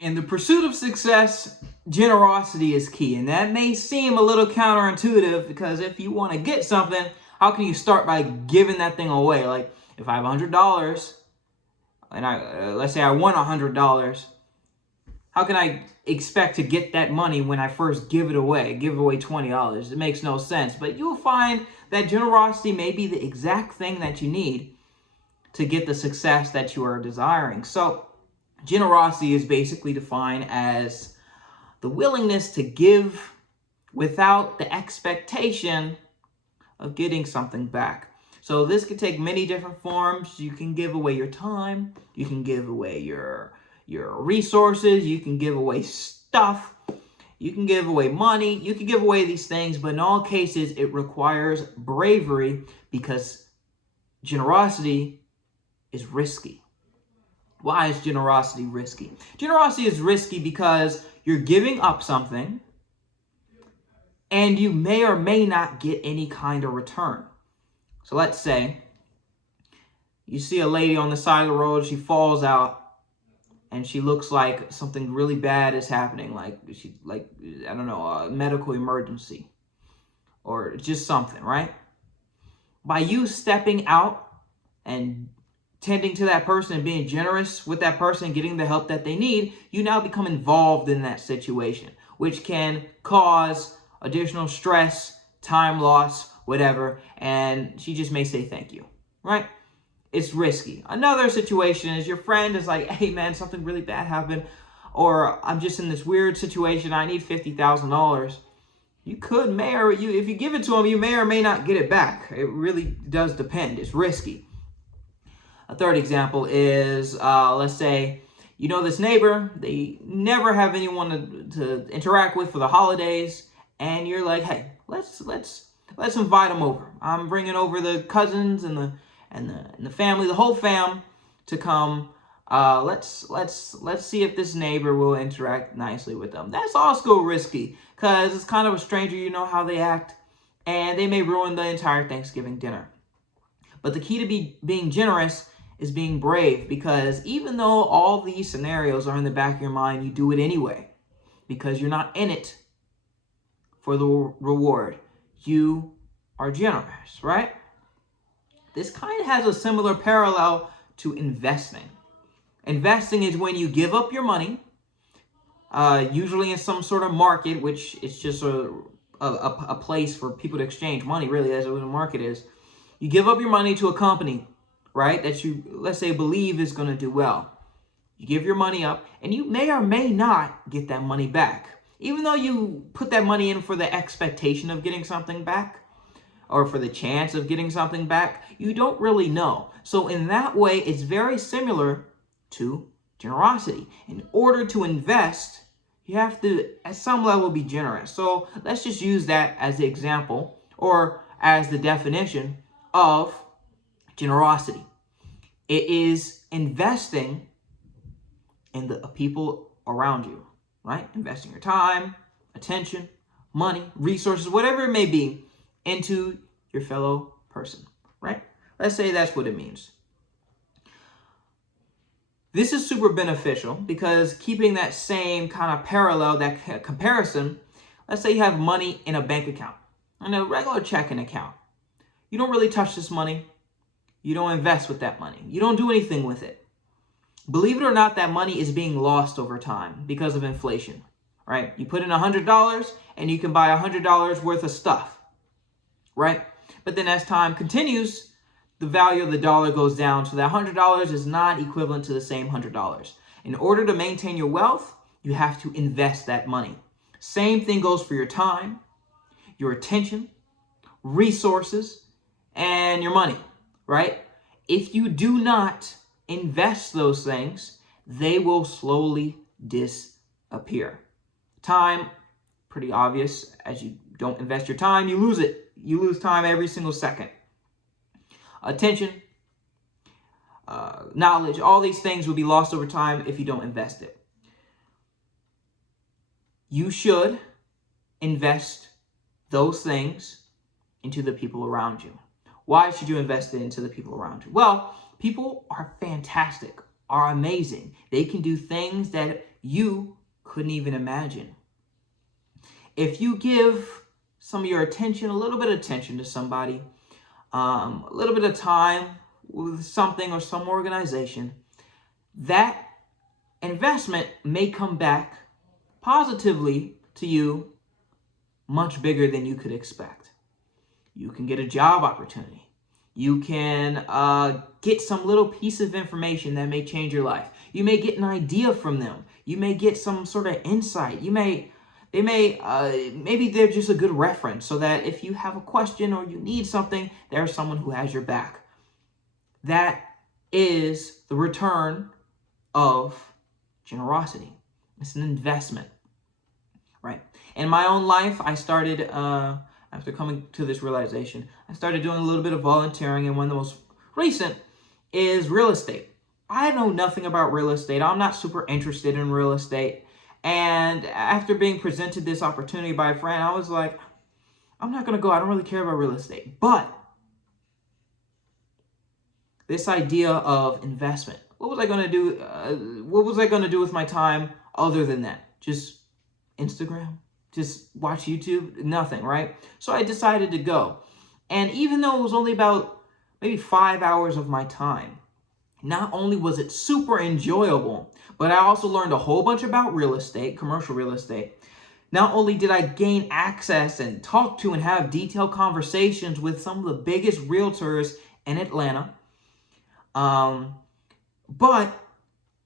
In the pursuit of success, generosity is key. And that may seem a little counterintuitive, because if you want to get something, how can you start by giving that thing away? Like, if I have $100 and let's say I want $100, how can I expect to get that money when I first give away $20? It makes no sense. But you'll find that generosity may be the exact thing that you need to get the success that you are desiring. So generosity is basically defined as the willingness to give without the expectation of getting something back. So this could take many different forms. You can give away your time, you can give away your resources, you can give away stuff, you can give away money, you can give away these things, but in all cases it requires bravery, because generosity is risky. Why is generosity risky? Generosity is risky because you're giving up something and you may or may not get any kind of return. So let's say you see a lady on the side of the road, she falls out and she looks like something really bad is happening, like I don't know, a medical emergency or just something, right? By you stepping out and tending to that person and being generous with that person and getting the help that they need, you now become involved in that situation, which can cause additional stress, time loss, whatever, and she just may say thank you, right? It's risky. Another situation is your friend is like, hey man, something really bad happened, or I'm just in this weird situation, I need $50,000. You if you give it to them, you may or may not get it back. It really does depend. It's risky. A third example is, let's say, you know this neighbor, they never have anyone to interact with for the holidays, and you're like, hey, let's invite them over. I'm bringing over the cousins and the family, the whole fam, to come. Let's see if this neighbor will interact nicely with them. That's also risky, because it's kind of a stranger, you know how they act, and they may ruin the entire Thanksgiving dinner. But the key to being generous is being brave, because even though all these scenarios are in the back of your mind, you do it anyway, because you're not in it for the reward. You are generous, right? This kind of has a similar parallel to investing. Investing is when you give up your money, usually in some sort of market, which is just a place for people to exchange money, really, that's what a market is. You give up your money to a company, right, that you, let's say, believe is going to do well. You give your money up, and you may or may not get that money back. Even though you put that money in for the expectation of getting something back, or for the chance of getting something back, you don't really know. So in that way, it's very similar to generosity. In order to invest, you have to, at some level, be generous. So let's just use that as the example, or as the definition of generosity. It is investing in the people around you, right? Investing your time, attention, money, resources, whatever it may be, into your fellow person, right? Let's say that's what it means. This is super beneficial, because keeping that same kind of parallel, that comparison, let's say you have money in a bank account, in a regular checking account. You don't really touch this money. You don't invest with that money. You don't do anything with it. Believe it or not, that money is being lost over time because of inflation, right? You put in $100 and you can buy $100 worth of stuff, right? But then as time continues, the value of the dollar goes down. So that $100 is not equivalent to the same $100. In order to maintain your wealth, you have to invest that money. Same thing goes for your time, your attention, resources, and your money, right? If you do not invest those things, they will slowly disappear. Time, pretty obvious. As you don't invest your time, you lose it. You lose time every single second. Attention, knowledge, all these things will be lost over time if you don't invest it. You should invest those things into the people around you. Why should you invest it into the people around you? Well, people are fantastic are amazing. They can do things that you couldn't even imagine. If you give some of your attention, a little bit of attention to somebody, a little bit of time with something or some organization, that investment may come back positively to you much bigger than you could expect. You can get a job opportunity. You can get some little piece of information that may change your life. You may get an idea from them. You may get some sort of insight. Maybe they're just a good reference so that if you have a question or you need something, there's someone who has your back. That is the return of generosity. It's an investment, right? In my own life, I started, after coming to this realization, I started doing a little bit of volunteering, and one of the most recent is real estate. I know nothing about real estate. I'm not super interested in real estate. And after being presented this opportunity by a friend, I was like, I'm not going to go. I don't really care about real estate. But this idea of investment, what was I going to do? What was I going to do with my time other than that? Just Instagram? Just watch YouTube? Nothing, right? So I decided to go. And even though it was only about maybe 5 hours of my time, not only was it super enjoyable, but I also learned a whole bunch about real estate, commercial real estate. Not only did I gain access and talk to and have detailed conversations with some of the biggest realtors in Atlanta, but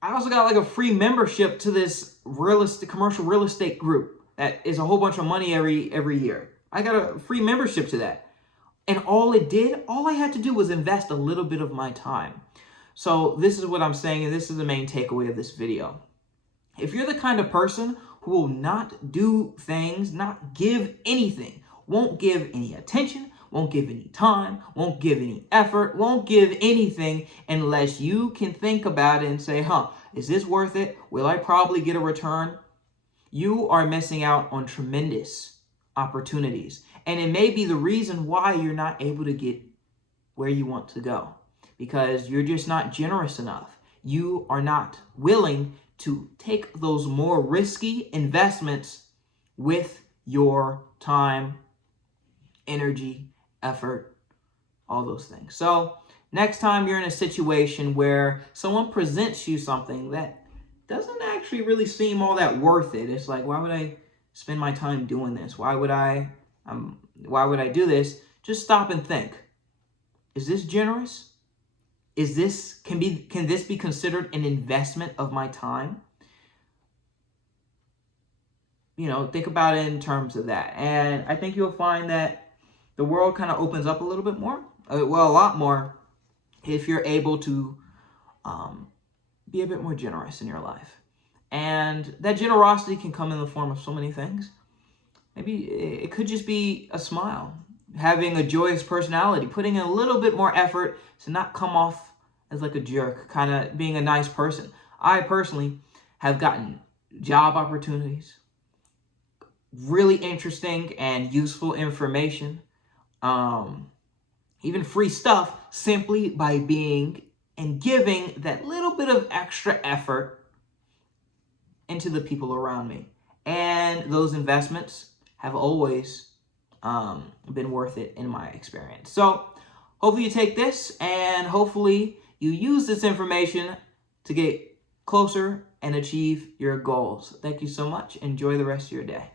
I also got like a free membership to this commercial real estate group that is a whole bunch of money every year. I got a free membership to that. And all I had to do was invest a little bit of my time. So this is what I'm saying, and this is the main takeaway of this video. If you're the kind of person who will not do things, not give anything, won't give any attention, won't give any time, won't give any effort, won't give anything unless you can think about it and say, is this worth it? Will I probably get a return? You are missing out on tremendous opportunities. And it may be the reason why you're not able to get where you want to go, because you're just not generous enough. You are not willing to take those more risky investments with your time, energy, effort, all those things. So next time you're in a situation where someone presents you something that doesn't actually really seem all that worth it, it's like, why would I spend my time doing this? Why would I do this? Just stop and think. Is this generous? Can this be considered an investment of my time? Think about it in terms of that. And I think you'll find that the world kind of opens up a little bit more. A lot more if you're able to be a bit more generous in your life. And that generosity can come in the form of so many things. Maybe it could just be a smile, having a joyous personality, putting in a little bit more effort to not come off as like a jerk, kind of being a nice person. I personally have gotten job opportunities, really interesting and useful information, even free stuff, simply by being and giving that little bit of extra effort into the people around me. And those investments have always been worth it in my experience. So hopefully you take this, and hopefully you use this information to get closer and achieve your goals. Thank you so much. Enjoy the rest of your day.